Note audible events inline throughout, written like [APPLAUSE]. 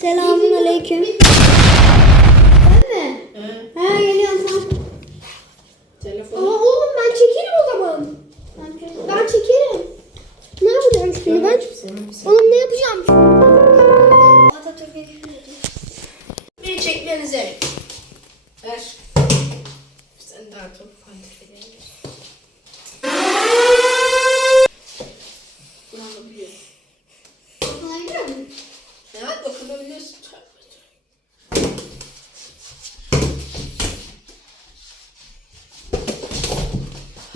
Selamun aleyküm. Ben mi? He. Ha geliyorum tamam. Telefon. Ama oğlum ben çekerim o zaman. Ben çekerim. Ne yapacağım şimdi ben? Oğlum ne yapacağım? Atatürk'e Bir çekmenize. Ver. Sen daha top kontrol Bravo biliyorum. Evet dokunabiliyorsun.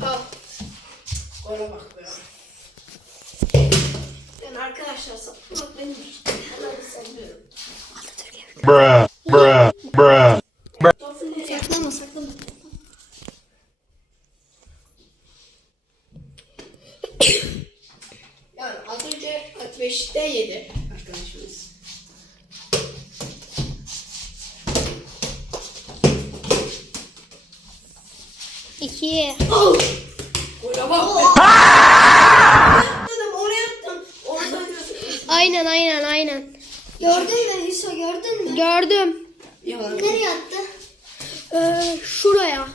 Ha. Gole bak be. Ben arkadaşlar satmak benim işte. Hemen seviyorum. Bruh, bruh, bruh. Saklama saklama. Yani az önce 65'te yedi arkadaşımız. İki. Oh! Gole bak be. Dedim oraya attım. Oradan diyorsun. Aynen aynen aynen. Gördün mü Hüso gördün mü? Gördüm. Yalan. Nereye attı? Ee, şuraya.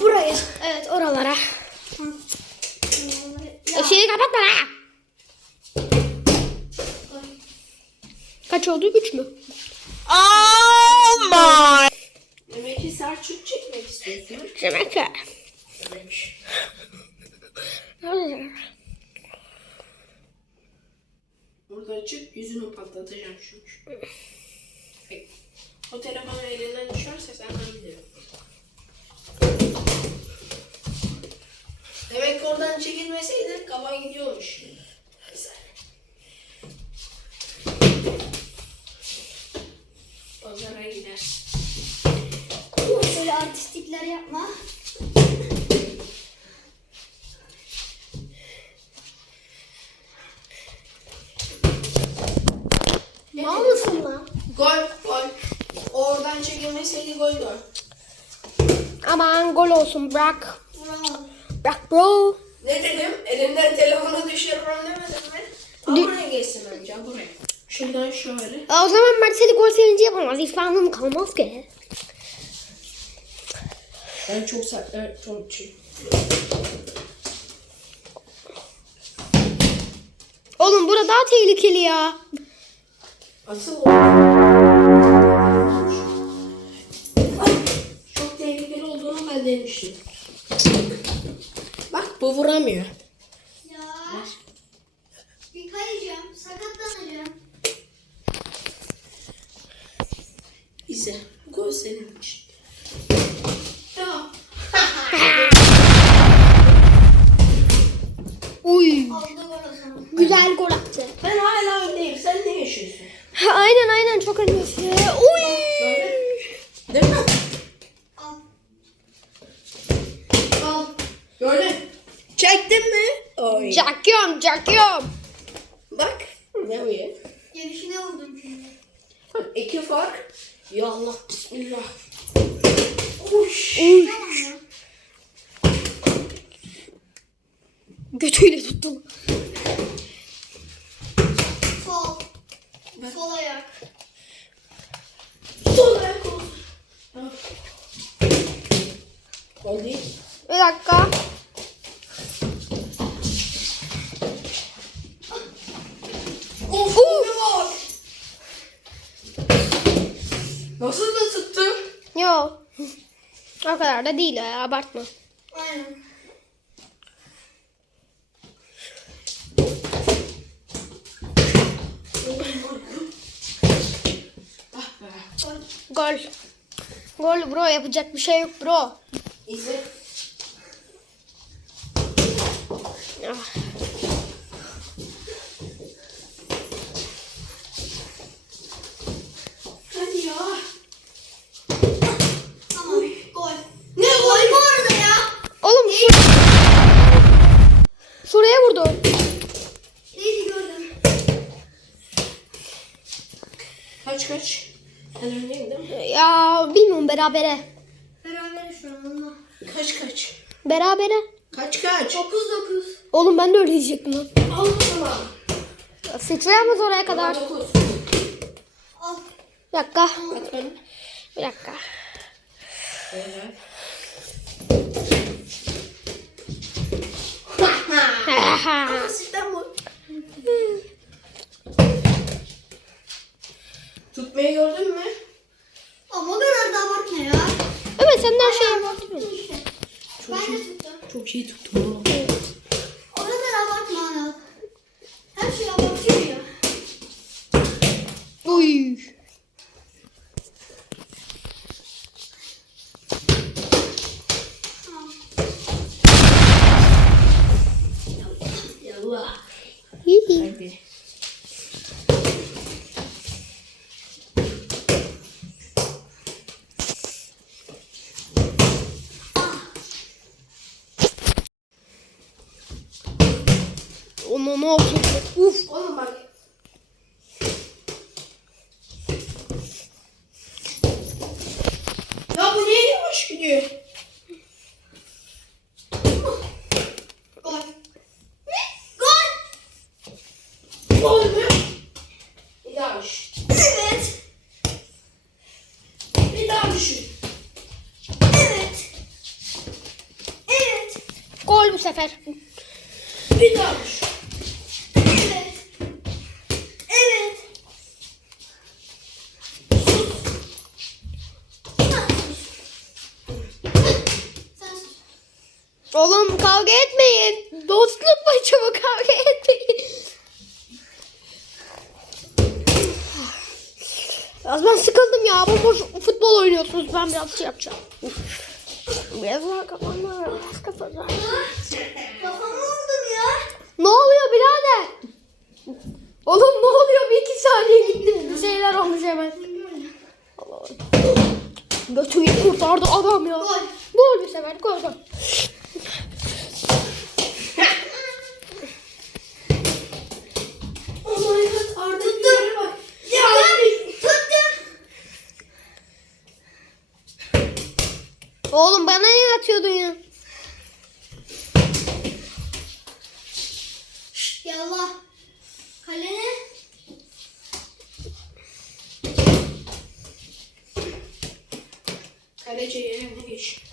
Buraya. Evet oralara. Işığı kapatma ha. Kaç oldu? Üç mü? Demek ki Selçuk çekmek istiyorsun. Demek ki. Demek. Burada çık yüzünü patlatacağım çünkü. O telefonu elinden düşerse sen bilirim. Demek ki oradan çekilmeseydin kafa gidiyormuş. Güzel. Pazara gider. Böyle artistikler yapma. Mal mısın lan? Gol, gol. Oradan çekilmeseydi gol gol. Aman gol olsun bırak. Bravo. Bırak bro. Ne dedim? Elinden telefonu düşürürüm demedim mi? Al Dü- buraya geçsin önce, al buraya. Şuradan şöyle. E, O zaman Marcelo gol sevinci yapamaz. İrfan'ım kalmaz ki. Ben çok çok çiğ. Oğlum burada daha tehlikeli ya. Asıl o. Çok tehlikeli olduğunu ben demiştim. Bak bu vuramıyor. Ya. Bir kayacağım. Sakatlanacağım. İzle. Gol senin için. Ya. Uy. Güzel gol attı. Ben hala öndeyim. Sen ne yaşıyorsun? Önemli. Uy. Böyle. Değil mi? Al. Al. Gördün. Çektin mi? Oy. Çakıyorum çakıyorum. Bak. Ne bu ya? Gelişine vurdum şimdi. İki fark. Ya Allah bismillah. Uş. Tamam mı? Götüyle tuttum. Sol. Sol ayak. Sol ayak olsun. Tamam. Gol değil. Bir dakika. Of of. Nasıl da tuttun? Yo. O kadar da değil ya abartma. Aynen. Gol. Gol bro yapacak bir şey yok bro. İzle. Hadi ya. Tamam. Gol. Ne Gol bu arada ya. Oğlum şu... Şuraya vurdu. Neydi gördüm. Kaç kaç? Ben öndeyim değil mi? Ya bilmiyorum berabere. Beraber şu an onunla. Kaç kaç? Berabere. Kaç kaç? 9-9. Oğlum ben de öyle diyecektim lan. Al o zaman. Sıçrayamaz oraya kadar. Dokuz. Al. Bir dakika. Bir dakika. Evet. Sizden bu. [LAUGHS] Tutmayı gördün iyi tuttum oğlum. O kadar abartma ana. Her şey abartıyor ya. Uy. Yallah. İyi. Hadi. Onu ne oldu? Uf. Oğlum bak. Ya bu niye yavaş gidiyor? Gol. Ne? Gol. Gol mü? Bir daha düşün. Evet. Bir daha düşün. Evet. Evet. Gol bu sefer. Bir daha düşün. Evet. Evet. Sen sus. Oğlum kavga etmeyin. Dostluk maçı bu kavga etmeyin. Biraz ben sıkıldım ya. Bomboş futbol oynuyorsunuz. Ben biraz şey yapacağım. Biraz daha kafamda biraz kafamda. Kafamı vurdum ya. Ne oluyor birader? Oğlum ne oluyor? Bir iki saniye gittim. Bir şeyler olmuş hemen. Götümü kurtardı adam ya. Gol. Gol bir sefer. Gol gol. Oh my god Arda Tuttum. bir bak. Ya Tuttum. Oğlum bana ne atıyordun ya? Yallah. Kalene. Kaleci yerine geç.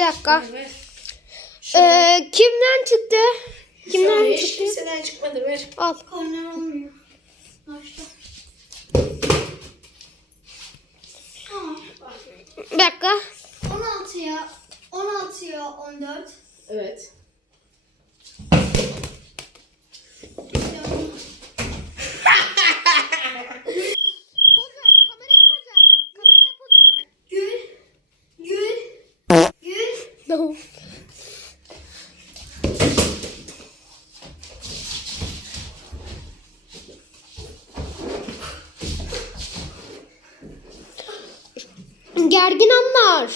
Bir dakika. Ver. Ee, kimden çıktı? Kimden Hiç çıktı? kimseden çıkmadı ver. Al. Korner olmuyor. Başla. Tamam. Bir dakika. 16'ya 16'ya 14. Evet. Tamam. Gergin anlar.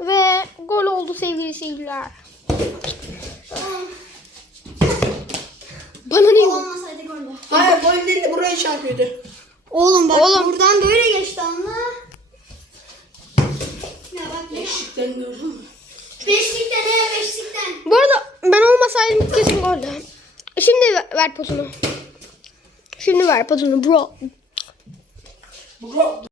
Ve gol oldu sevgili seyirciler. Buraya çarpıyordu. Oğlum bak Oğlum. buradan böyle geçti anla. Ya bak ya. Eşlikten gördün mü? Beşlikten he beşlikten. Bu arada ben olmasaydım kesin goldü. Şimdi ver, ver potunu. Şimdi ver potunu bro. Bro.